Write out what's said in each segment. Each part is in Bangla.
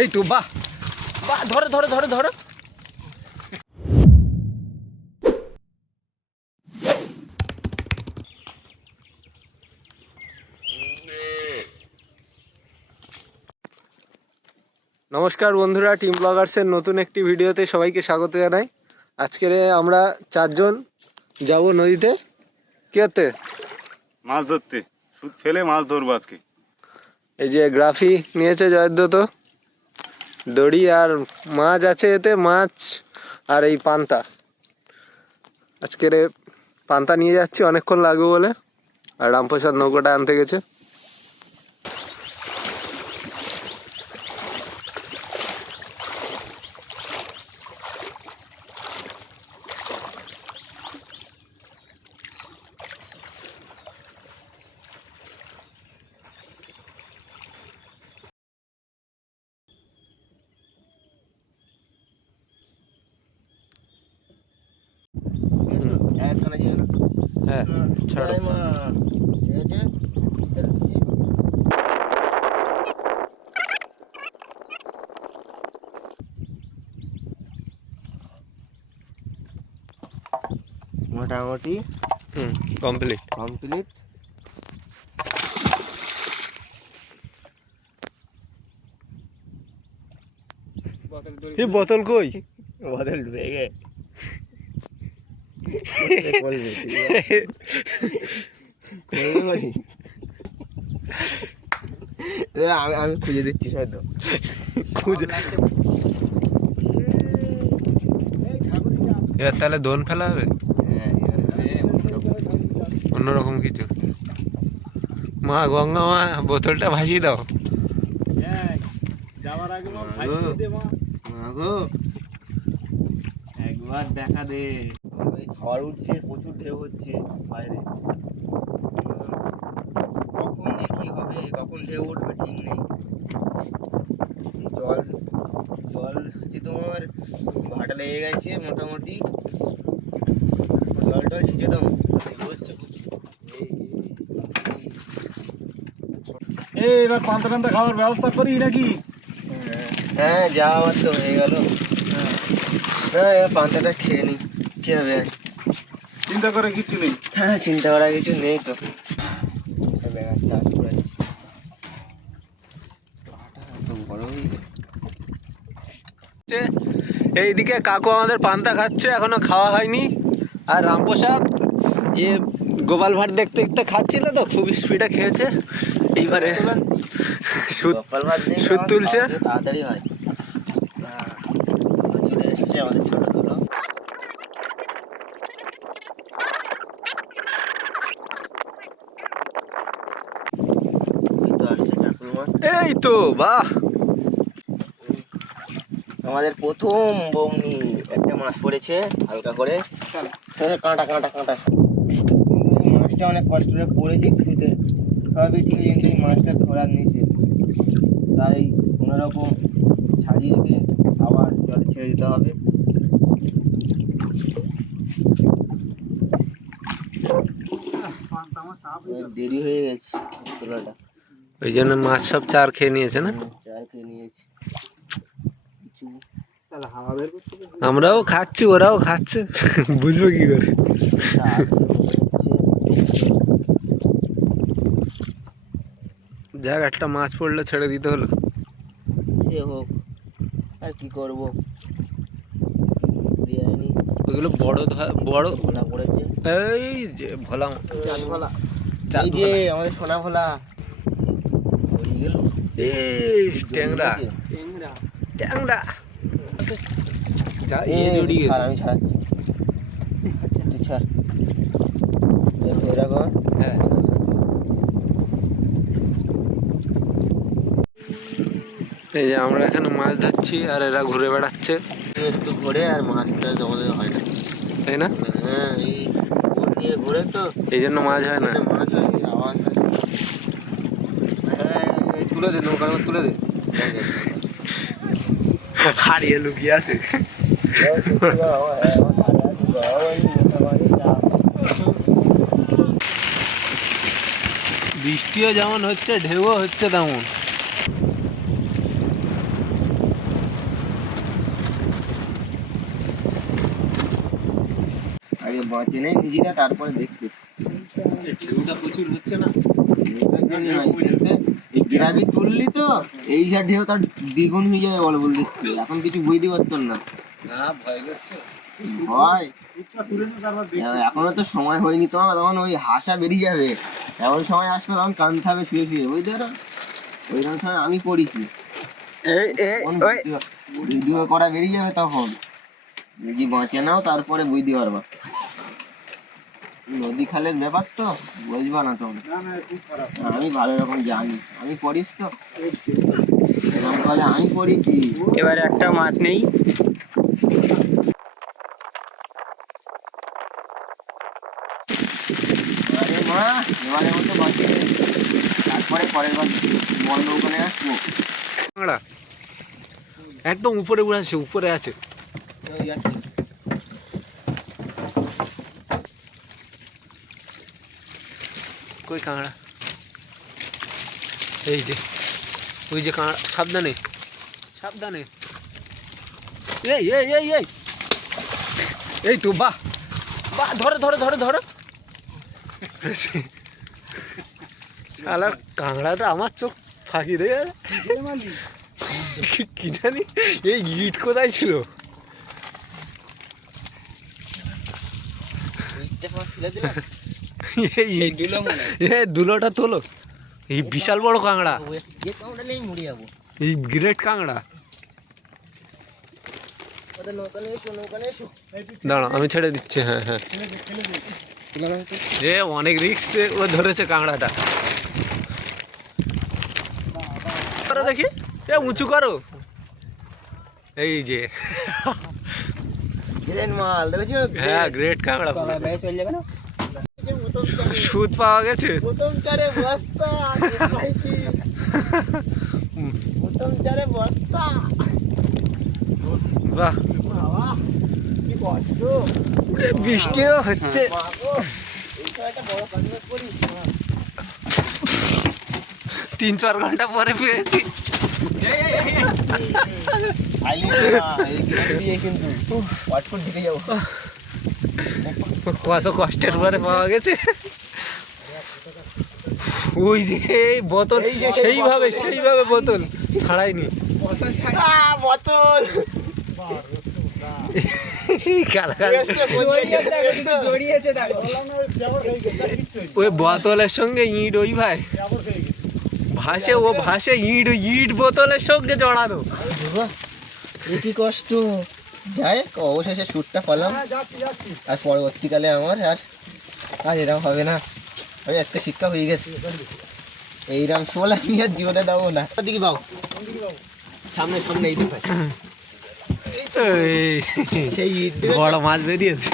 এই তো বাহ বাহ, ধরো ধরো ধরো ধরো। নমস্কার বন্ধুরা, টিম ব্লগার্সের নতুন একটি ভিডিওতে সবাইকে স্বাগত জানাই। আজকের আমরা 4 জন যাব নদীতে। কি হতে? মাছ ধরতে, সুদ ফেলে মাছ ধরবো আজকে। এই যে গ্রাফি নিয়েছে জয়দ্রত, দড়ি আর মাছ আছে এতে, মাছ আর এই পান্তা। আজকের পান্তা নিয়ে যাচ্ছি, অনেকক্ষণ লাগবে বলে। আর রামপ্রসাদ নৌকোটা আনতে গেছে। হ্যাঁ, ছাড়ো। মোটামুটি কমপ্লিট। এই বোতল কই? বদল বেগে আমি খুঁজে দিচ্ছি হয়তো। খুঁজে এবার তাহলে দোন ফেলা হবে, অন্যরকম কিছু। মা গঙ্গা মা, বোতলটা ভাসিয়ে দাও। যাওয়ার আগে একবার দেখা দে। ঝড় উঠছে, প্রচুর ঢেউ হচ্ছে বাইরে। কখন যে কি হবে, কখন ঢেউ উঠবে ঠিক নেই। জল জল হচ্ছে তোমার ভাটা লেগে গেছে মোটামুটি। জল টল ছিঁচে দাও। এবার পান্তা টান্তা খাওয়ার ব্যবস্থা করি নাকি? হ্যাঁ, যাওয়ার তো হয়ে গেল। হ্যাঁ, এবার পান্তাটা খেয়ে নি, কি হবে আর? চিন্তা করে কিছু নেই। হ্যাঁ, চিন্তা করার কিছু নেই তো। চাষ করেছি, এত বড় হয়ে গেছে। এইদিকে কাকু আমাদের পান্তা খাচ্ছে, এখনো খাওয়া হয়নি। আর রামপ্রসাদ গোপাল ভাট দেখতে দেখতে খাচ্ছিল তো, খুব স্পিডে খেয়েছে। এইবারে সুদ তুলছে। তাড়াতাড়ি হয়। চলে এসছে আমাদের ছোট তুলো। এই তো বাহ, আমাদের প্রথম বৌনি একটা মাছ পড়েছে হালকা করে। কাঁটা কাঁটা কাঁটা, কিন্তু এই মাছটা অনেক কষ্ট করে পড়েছে কিছুতে। সবই ঠিক, কিন্তু এই মাছটা ধরার নিচে, তাই কোনোরকম ছাড়িয়ে দিয়ে আবার জলে ছেড়ে দিতে হবে। দেরি হয়ে গেছে তোলাটা, ওই জন্য মাছ সব চার খেয়ে নিয়েছে না? চার খেয়ে নিয়েছি। আমরাও খাচ্ছি, ওরাও খাচ্ছে, বুঝবো কি করে? যাক, একটা মাছ পড়লে ছেড়ে দিতে হলো। সে হোক, আর কি করবো। ওইগুলো বড় বড় ভোলা পড়েছে। এই যে ভোলা, এই যে আমাদের সোনা ভোলা গেল। এই ট্যাংরা ট্যাংরা আমি ছাড়াচ্ছি। তুই ছাড়, হ্যাঁ। এই যে আমরা এখানে মাছ ধরছি আর এরা ঘুরে বেড়াচ্ছে। একটু ঘুরে আর মাছটা আমাদের হয় না, তাই না? হ্যাঁ, এই বোট নিয়ে ঘুরে তো, এই জন্য মাছ হয় না। মাছ হয়, আওয়াজ হয়। হ্যাঁ, তুলে দে, নৌকার মধ্যে তুলে দে। হারিয়ে লুকিয়ে আছে। বৃষ্টিও যেমন হচ্ছে, ঢেউও হচ্ছে তেমন। বাঁচে নেই নিজেরা, তারপরে দেখতেছি প্রচুর হচ্ছে না। এটার জন্য নয়, কিন্তু এই গ্রাভি তুললি তো এই যা ঢেউ তার দ্বিগুণ হয়ে যাবে বলে বল দেখছি। এখন কিছু বুঝতে পারতাম না ভয়। এখনো তো সময় হয়নি, তোমার তখন ওই হাসা বেরিয়ে যাবে। এমন সময় আসবে তখন কাঁদতে হবে শুয়ে শুয়ে, বুঝতে পারো? ওইরকম সময় আমি পড়েছি, ভিডিও করা বেরিয়ে যাবে তখন যদি বাঁচে নাও, তারপরে বুঝতে পারবা। নদী খালের ব্যাপার তো বুঝবা না তখন। আমি ভালো রকম জানি, আমি পড়িস তো এরকম করে আমি পড়েছি। এবারে একটা মাছ নেই। আরে মা, এবারে মতো বাঁচে, তারপরে পরের বার বড় নৌকানে আসবো। কাঁকড়া একদম উপরে উড়ে আছে, উপরে আছে। ওই যাচ্ছে। কই কাঁকড়া? এই যে ওই যে কাঁকড়া, সাবধানে সাবধানে। এই এই এই এই এই তো, বাহ বাহ, ধরো ধরো ধরো ধরো। শালার কাঁকড়াটা আমার চোখ ফাঁকি দিয়ে কি জানি এই ইট কোথায় ছিল। ইটটা তোমার ফেলে দিলাম। এই দুলোটা তোলো, এই বিশাল বড় কাঁকড়া, যে কাউন্টা নেই মুড়ে যাবো। এই গ্রেট কাঁকড়া। ওদের নৌকা নিয়ে এসো, নৌকা নিয়ে এসো। দাঁড়াও আমি ছেড়ে দিচ্ছি। হ্যাঁ হ্যাঁ, এ অনেক রিস্ক ও ধরেছে কাঁকড়াটা। করো দেখি, এ উঁচু করো। এই যে গ্রেট মাল দেখেছো? হ্যাঁ গ্রেট কাঁকড়া, চলে যাবে না? সুদ পাওয়া গেছে। প্রথম চারে বস্তা পাইছি, প্রথম চারে বস্তা। বাহ, বাবা কি কষ্ট। বৃষ্টিও হচ্ছে। বাবা, এইটা একটা বড় কাজ করি। 3-4 ঘন্টা পরে পেয়েছি। আইলি না এই গ্রেট দিয়ে কিন্তু ওয়াটফোর্ড দিকে যাবো। কত কষ্টের পরে পাওয়া গেছে। ওই যে এই বোতল, এই যে সেই সেইভাবে বোতল। সেইভাবে বোতল ছাড়াইনি। বোতল কালা কালা। জড়িয়েছে দেখো। ওই বোতলের সঙ্গে ইট, ওই ভাই ভাসে, ও ভাসে ইট, ইট বোতলের সঙ্গে জড়ানো। কি কষ্ট। যাই অবশেষে শ্যুটটা পেলাম, আর পরবর্তীকালে আমার আর এরকম হবে না। আমি আজকে শিক্ষা হয়ে গেছে, এইরকম শোল আমি আর জীবনে দেবো না। দিকে পাও সামনে সামনে এই দিকে এই সেই ইট দিয়ে বড় মাছ বেরিয়েছে।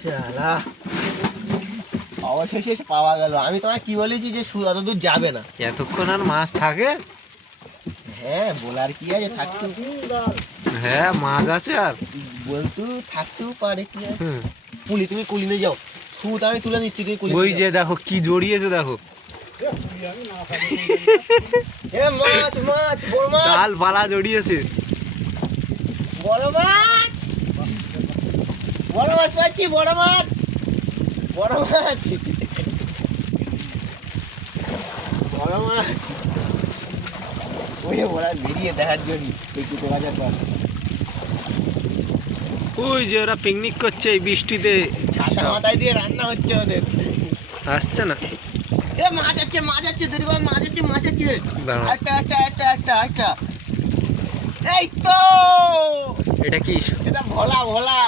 শালা অবশেষে পাওয়া গেল। আমি তোমার কি বলেছি যে অত দূর যাবে না। এতক্ষণ আর মাছ থাকে? হ্যাঁ বলার কি আছে, থাকতেও হ্যাঁ মাছ আছে, আর বলতেও থাকতেও পারে, কি আছে। হুম। কুলি তুমি কুলি নিয়ে যাও, সুদ আমি তুলে নিচ্ছি, তুমি কুলি ওই নিয়ে যে দেখো কি জড়িয়েছে, দেখো যাও। এ মাছ মাছ বড় মাছ, ডাল পালা জড়িয়েছে। বড় মাছ, বড় মাছ পাচ্ছি, বড় মাছ, বড় মাছ, বড় মাছ। ওই ওরা বেরিয়ে দেখার জন্য একটু যোগাযোগ কর। ওই যে ওরা পিকনিক করছে এই বৃষ্টিতে, ছাতা মাথায় দিয়ে রান্না হচ্ছে ওদের। আসছে না। এ মাছ আছে, মাছ আছে, দীর্ঘ মাছ আছে, মাছ আছে। দাঁড়াও। একটা একটা একটা একটা একটা এই তো, এটা কি? এটা ভোলা ভোলা,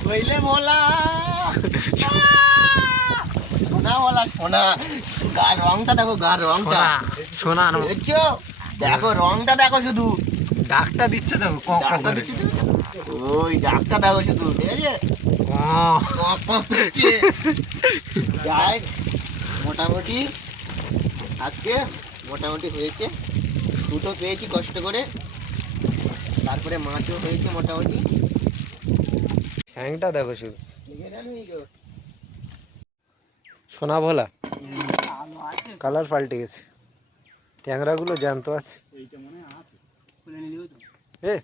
শৈলে ভোলা, সোনা ভোলা, সোনা। গার রংটা দেখো, গার রংটা সোনা সোনা, দেখছো? দেখো রংটা দেখো শুধু, ডাকটা দিচ্ছে দেখো, কক কক ডাকটা করে। দেখছো তো? ওই ডাকটা দেখো শুধু, ঠিক আছে? কক। কক কক করছে। যাই মোটামুটি আজকে মোটামুটি হয়েছে, সুতো পেয়েছি কষ্ট করে, তারপরে মাছও হয়েছে মোটামুটি। ঠ্যাংটা দেখো শুধু, সোনা ভোলা, কালার পাল্টে গেছে। ট্যাংরাগুলো জ্যান্ত আছে। এ